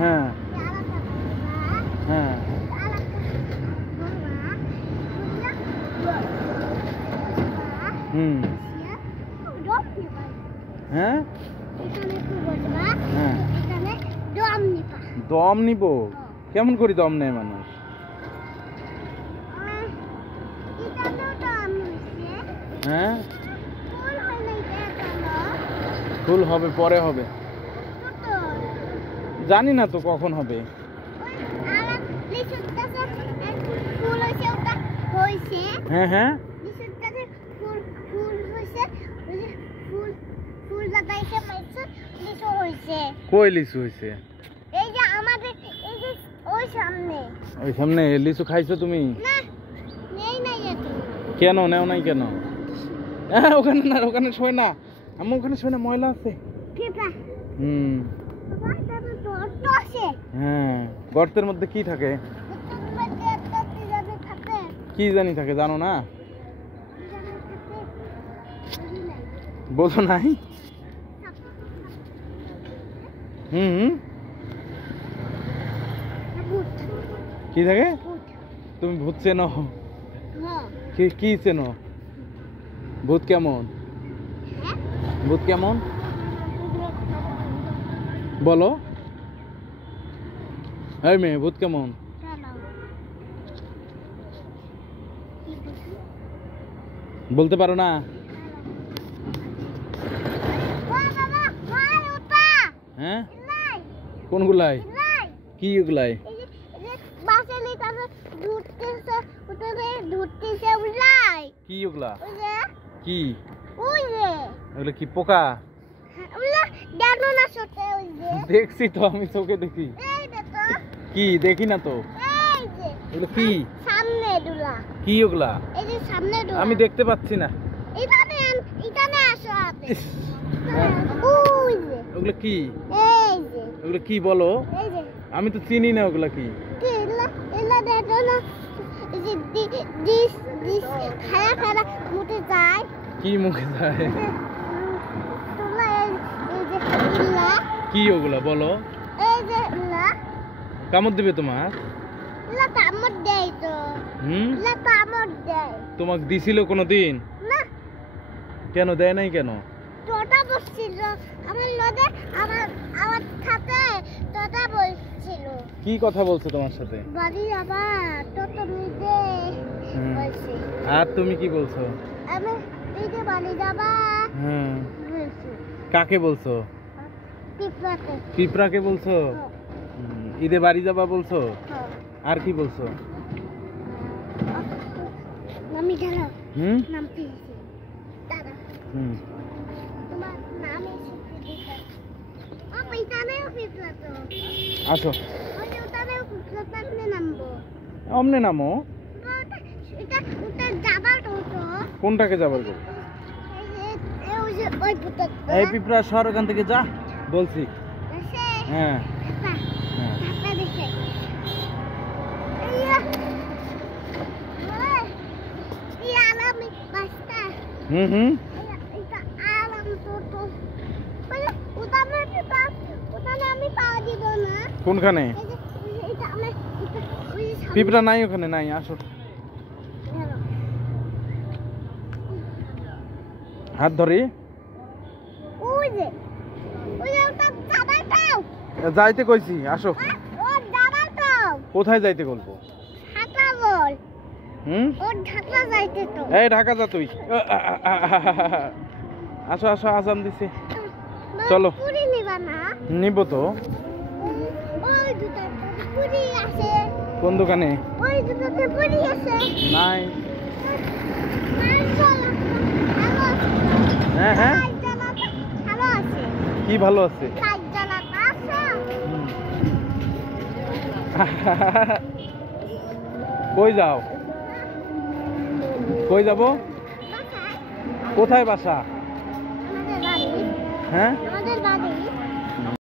হ্যাঁ হ্যাঁ হুম হ্যাঁ হ্যাঁ দম নিব কেমন করি দম নেয় মানুষ হ্যাঁ ফুল হবে পরে হবে জানি না তো কখন হবে হ্যাঁ হ্যাঁ কই লিচু হয়েছে ওই সামনে লিচু খাইছো তুমি কেন নেও নাই কেন ওখানে না ওখানে শোয় না আমি ওখানে শোয় না ময়লা আছে হুম হ্যাঁ গর্তের মধ্যে কি থাকে কি জানি থাকে জানো না বোঝো নাই হুম কি থাকে তুমি ভূত চেনো কি চেনো ভূত কেমন ভূত কেমন বলো এই মেয়ে ভূত কেমন বলতে পারো না হ্যাঁ কোনগুলাই কি ওগুলাই কি ওগুলা কি ওগুলো কি পোকা দেখছি তো আমি চোখে দেখি কি দেখি না তো ওগুলো কি কি ওগুলা আমি দেখতে পাচ্ছি না ওগুলো কি ওগুলো কি বলো আমি তো চিনি না ওগুলা কি কি মুখে যায় কি ওগুলা বলো কামড় দিবে তোমার তোমাকে দিছিল কোনোদিন কেন দেয় নাই কেন কি কথা বলছো তোমার সাথে আর তুমি কি বলছো কাকে বলছো পিঁপড়াকে বলছো ঈদে বাড়ি যাবা বলছো আর কি বলছো আসো অমনে নামো কোনটাকে যাবার গো এই পিঁপড়া সর ওখান থেকে যা বলছি হ্যাঁ হুম হুম কোনখানে পিঁপড়া নাই ওখানে নাই আসো হাত ধরি যাইতে কইছি আসো কোথায় যাইতে বলবো এই ঢাকা যা তুই আসো আসো আজান দিছে চলো নিব তো কোন দোকানে নাই হ্যাঁ হ্যাঁ কি ভালো আছে কই যাও কই যাব কোথায় বাসা হ্যাঁ